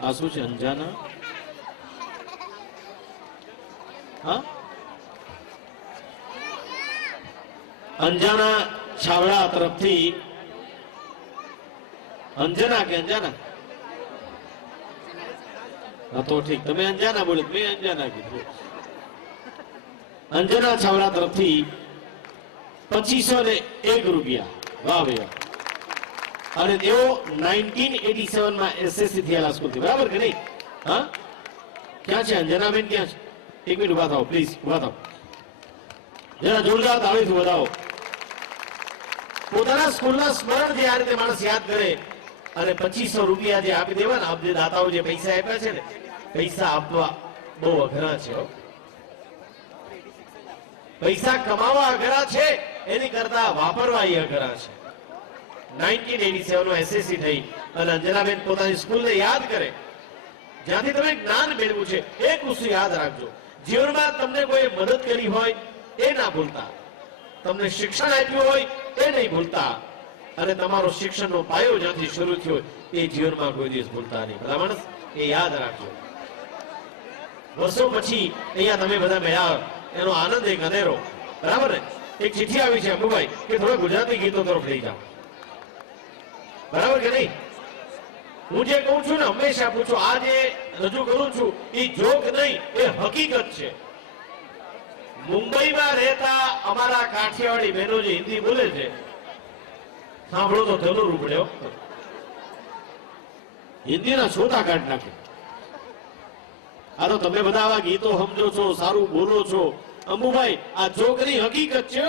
આ શું છે? અંજાના? હા, અંજાના છાવડા તરફથી અંજના કે અંજાના? હા તો ઠીક, તમે અંજાના બોલ્યો, મેં અંજાના કીધું. અંજના છાવડા તરફથી 2501 રૂપિયા. વાહ ભાઈ વાહ. અને તેઓ 1987 માં એસએસસી થયેલા સ્કૂલ થી, બરાબર કે નહીં? હા, ક્યાં છે અંજનાબેન? ક્યાં છે? એક મિનિટ ઉભા થાઓ પ્લીઝ, ઉભા થાઓ. જરા જોરદાર તાળીથી વધાવો. પોતાના સ્કૂલના સ્મરણ જે આ રીતે માણસ યાદ કરે અને 2500 રૂપિયા જે આપી દેવાના, આપ જે દાતાઓ જે પૈસા આપ્યા છે ને, પૈસા આપવા બહુ અઘરા છે. પૈસા કમાવા અઘરા છે, એની કરતા વાપરવા એ અઘરા છે. 1987 માં એસએસસી થઈ અને અંજનાબેન પોતાની સ્કૂલને યાદ કરે, જ્યાંથી તમે જ્ઞાન મેળવ્યું છે. એક વસ્તુ યાદ રાખજો, જીવનમાં તમને કોઈ મદદ કરી હોય એ ના ભૂલતા, તમને શિક્ષણ આપ્યું હોય એ નહીં ભૂલતા, અને તમારો શિક્ષણનો પાયો જ્યાંથી શરૂ થયો એ જીવનમાં કોઈ દિવસ ભૂલતા નહીં. બધા માણસ એ યાદ રાખજો. વર્ષો પછી અહીંયા તમે બધા મળ્યા, એનો આનંદ એક અનેરો, બરાબર ને? એક ચિઠ્ઠી આવી છે અમુભાઈ કે થોડા ગુજરાતી ગીતો તરફ લઈ જાઓ, બરાબર કે નહીં? હું જે કહું છું ને હંમેશા પૂછો, આ જે રજૂ કરું છું એ જોક નહીં, એ હકીકત છે. મુંબઈમાં રહેતા અમારા કાઠિયાવાડી બહેનો જે હિન્દી બોલે છે, સાંભળો તો ધનુર ઉપડ્યો, હિન્દીના છોટા કાઢ નાખે. આ તો તમે બધા આવા ગીતો સમજો છો, સારું બોલો છો. અંબુભાઈ, આ જોકની હકીકત છે,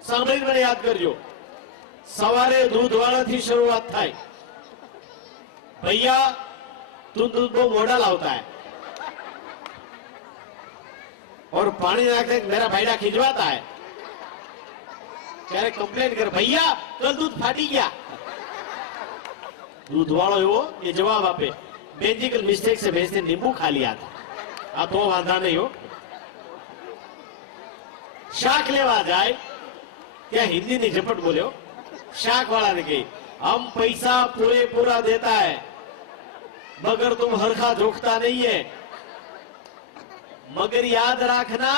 સાંભળીને મને યાદ કરજો. સવારે दूधवाળાથી શરૂઆત થાય. भैया तुम दूध बहुत मोटा लाता है और पानी नाखते मेरा भाईडा खिंचवाता है, ત્યારે કમ્પ્લેન કરે, ભૈયા કલ दूध फाटी गया. दूध वालो एवो ये जवाब आपे, बेनजी कल मिस्टेक से भैंस ने नींबू खा लिया था. आ तो वांधा नहीं हो. शाक लेवा जाए क्या हिंदी नहीं झपट बोले, शाक वाला ने कही, हम पैसा पूरे पूरा देता है मगर तुम हरखा जोखता नहीं है, मगर याद रखना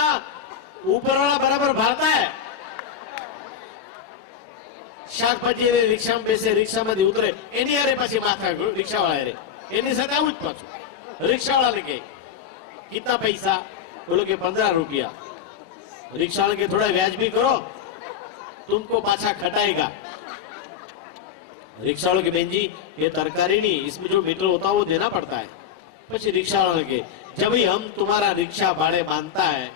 ऊपर वाला बराबर भागता है. શાકભાજી રિક્ષામાં બેસે, રિક્ષામાંથી ઉતરે, એની હારે પછી માથા રિક્ષાવાળા હારે, એની સાથે આવું જ પાછું. રિક્ષાવાળાને કહે કિतना पैसा, बोलो कि 15 रुपया. रिक्शा के थोड़ा व्याजबी करो, तुमको पाछा खटाएगा. रिक्शा वालों के बहन जी ये तरकारी नहीं, इसमें जो मीटर होता है वो देना पड़ता है. પછી रिक्शा वालों के, जब ही हम तुम्हारा रिक्शा भाड़े मानता है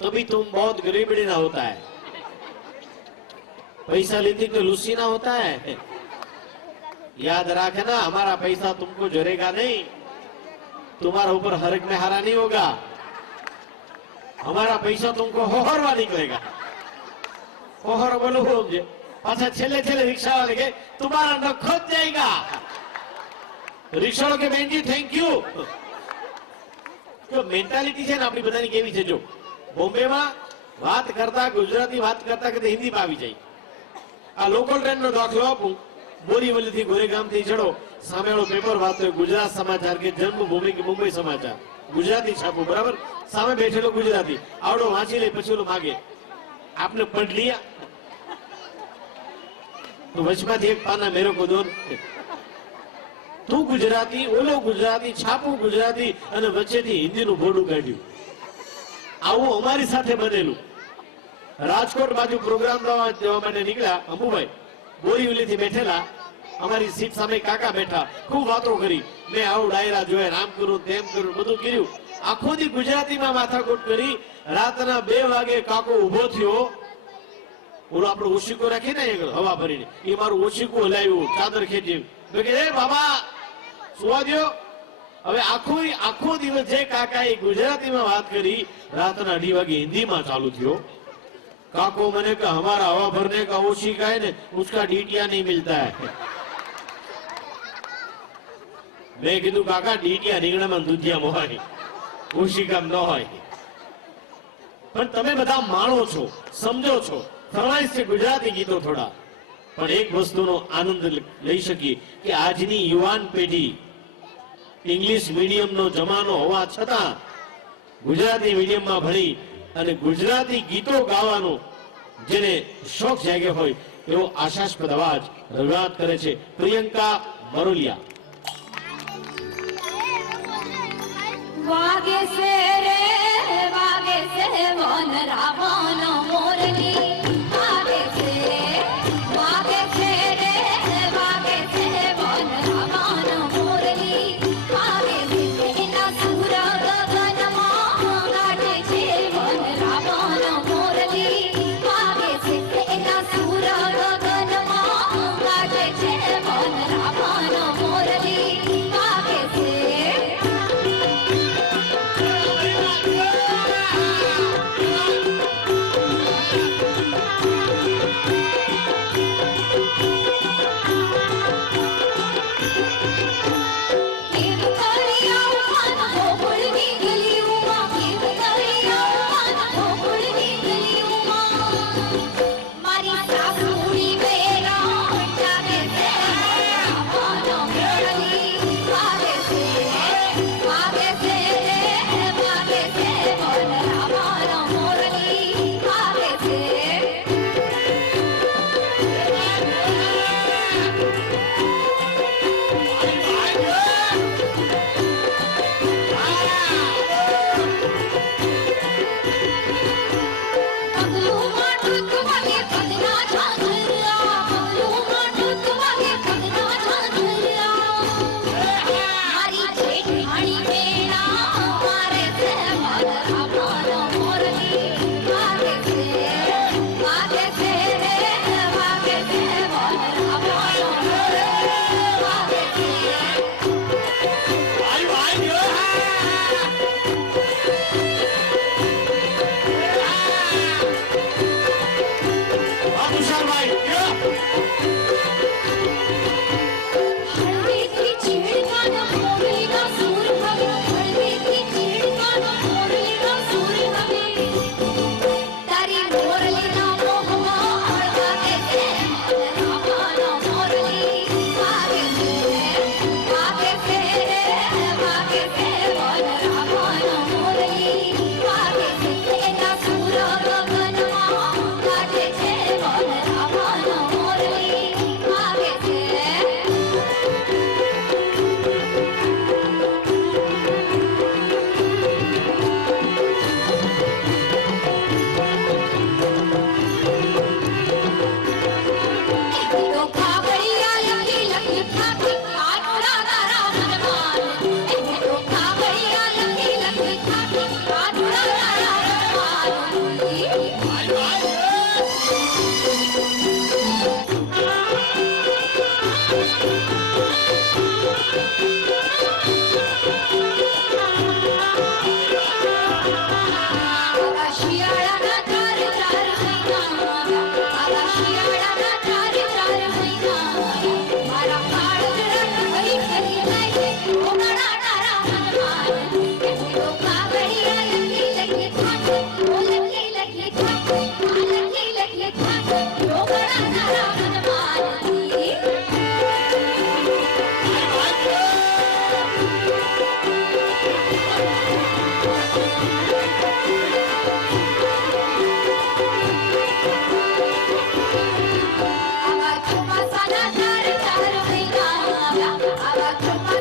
तभी तुम बहुत गरीबड़ी ना होता है. पैसा लेती तो लूसी ना होता है. याद रखना हमारा पैसा तुमको जरेगा नहीं, तुम्हारा ऊपर हरक में हारा नहीं होगा, हमारा पैसा तुमको होहरवा निकलेगा. होहर बोलो समझे. पाछा छेले छेले रिक्शा वाले के तुम्हारा न खोद जाएगा. रिक्शा वालों के बहन जी थैंक यू. जो मेंटालिटी है ना अपनी बधानी केवी છે, જો બોમ્બે માં વાત કરતા ગુજરાતી વાત કરતા કે હિન્દી માં આવી જાય. આ લોકલ ટ્રેન નો દાખલો આપું, બોરીવલી થી ગોરેગામ થી ચડો, સામેવાળો પેપર વાંચો ગુજરાત સમાચાર કે જન્મભૂમિ કે મુંબઈ સમાચાર, ગુજરાતી છાપું, બરાબર? સામે બેઠેલો ગુજરાતી આવડો વાંચી લે, પછી ઓલો માગે आपने पढ़ लिया तो वचમાંથી એક પાના મેરો કો દો. તું ગુજરાતી, ઓલો ગુજરાતી, છાપું ગુજરાતી અને વચ્ચેથી હિન્દીનું બોર્ડું કાઢ્યું. આવું અમારી સાથે બનેલું. રાજકોટ બાજુ પ્રોગ્રામ જવા માટે નીકળ્યા અંબુભાઈ, બોરીવલીથી બેઠેલા, અમારી સીટ સામે કાકા બેઠા, ખૂબ વાતો કરી. મેં આવું ડાયરા જોયા, આમ કરું તેમ કરું, બધું કર્યું. આખો દી ગુજરાતીમાં માથાકૂટ કરી. રાતના 2 વાગે કાકો ઉભો થયો. ઓલો આપણો ઓશીકો રાખી ને હવા ભરીને, એ મારું ઓશીકો હલાવ્યું, ચાદર ખેંચી. મેં કીધું એ બાબા સુવા દો. હવે આખો દિવસ જે કાકાએ ગુજરાતીમાં વાત કરી, રાતના 2 વાગે હિન્દીમાં ચાલુ થયો. काको मैंने कहा हमारा हवा भरने का ओशिका है ना, उसका डीटिया नहीं मिलता है. मैं कीधु काका डीटिया રીંગણા માં દૂધિયા મોહાની, ઓશિકા ન હોય. પણ તમે બધા માણો છો, સમજો છો. ફરમાઈશ છે ગુજરાતી ગીતો થોડા, પણ એક વસ્તુનો આનંદ લઈ શકીએ કે આજની યુવાન પેઢી ઇંગ્લિશ મીડિયમનો જમાનો હોવા છતાં ગુજરાતી મીડિયમમાં ભણી અને ગુજરાતી ગીતો ગાવાનો જેને શોખ જાગ્યો હોય એવો આશાસ્પદ અવાજ રજૂઆત કરે છે પ્રિયંકા મરોલિયા. વાગે છે રે વાગે છે વન રાવણ મોરલી વાગે છે રે વાગે છે વન રાવણ મોરલી વાગે છે એના સુર ગગનમાં ગાજે છે વન રાવણ મોરલી વાગે છે એના સુર ગગનમાં ગાજે છે વન રાવણ મોરલી વાગે છે.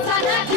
Sana